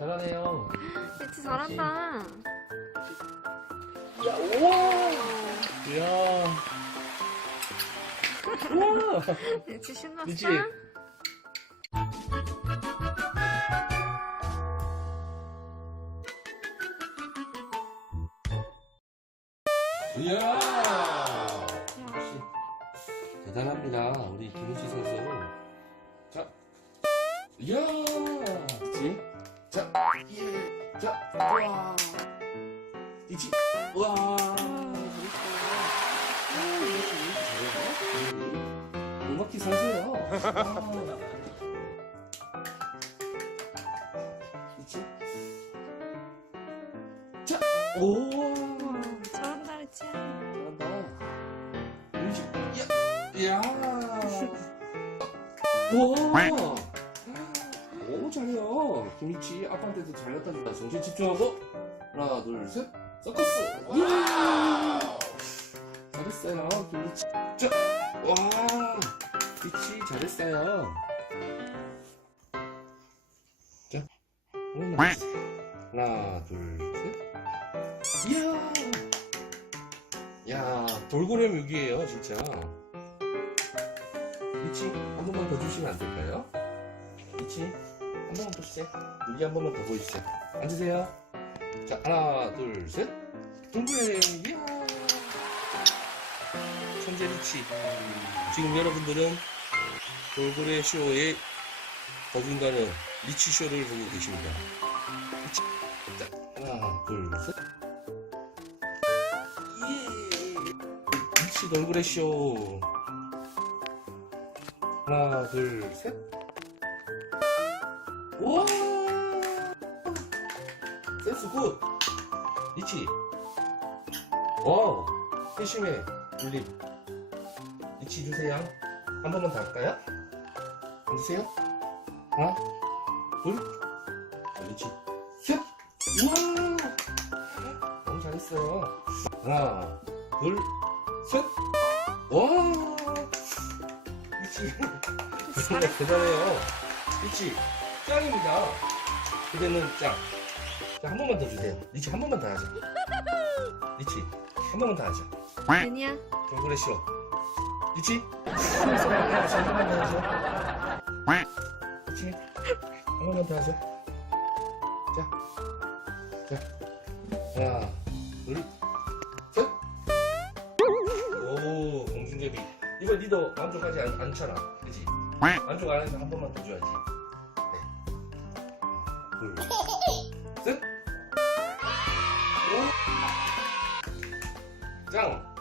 리치 잘한다. 야, 우와! 이야. 우와! 리치 신났어? 리치. 이야! 역시 대단합니다. 우리 김우시 선수. 자, 이야! 자, 와. 이치, 와. 잘했어. 음악기 선수예요. 이치. 자, 오. 잘한다, 리치야. 잘한다. 음식, 야, 야. 와. 오. 김치 아빠한테도 잘 갖다 준다. 정신 집중하고. 하나, 둘, 셋. 서커스. 와. 잘했어요, 김치. 자, 와. 김치 잘했어요. 자, 하나, 하나, 둘, 셋. 이야. 야, 돌고래 묘기예요, 진짜. 미치, 한 번만 더 주시면 안 될까요? 미치, 한 번만 보시죠. 여기 한 번만 더 보여주세요. 앉으세요. 자, 하나, 둘, 셋. 돌고래, 이야. 천재 미치. 지금 여러분들은 돌고래 쇼의 어딘가는 리치 쇼를 보고 계십니다. 리치. 자, 하나, 둘, 셋. 예. 미치 돌고래 쇼. 하나, 둘, 셋. 와! 센스 굿! 리치. 와우! 회심해. 돌림. 리치 주세요. 한 번만 더 할까요? 앉으세요. 하나, 둘, 자, 리치. 셋! 우와! 너무 잘했어요. 하나, 둘, 셋! 와! 리치. 잘했어. 대단해요. 리치, 짱입니다. 그대는 짱. 자, 한 번만 더 주세요. 리치, 한 번만 더 하자. 리치, 한 번만 더 하자. 아니야. 돌고래 쇼. 리치? 한 번만 더 하자. 리치, 한 번만 더 하자. 자, 자. 하나, 둘, 셋. 오, 공중제비. 이거 니도 만족하지 않, 않잖아. 그지? 만족 안 해서 한 번만 더 줘야지. 네. 둘, 셋. 오. 짱.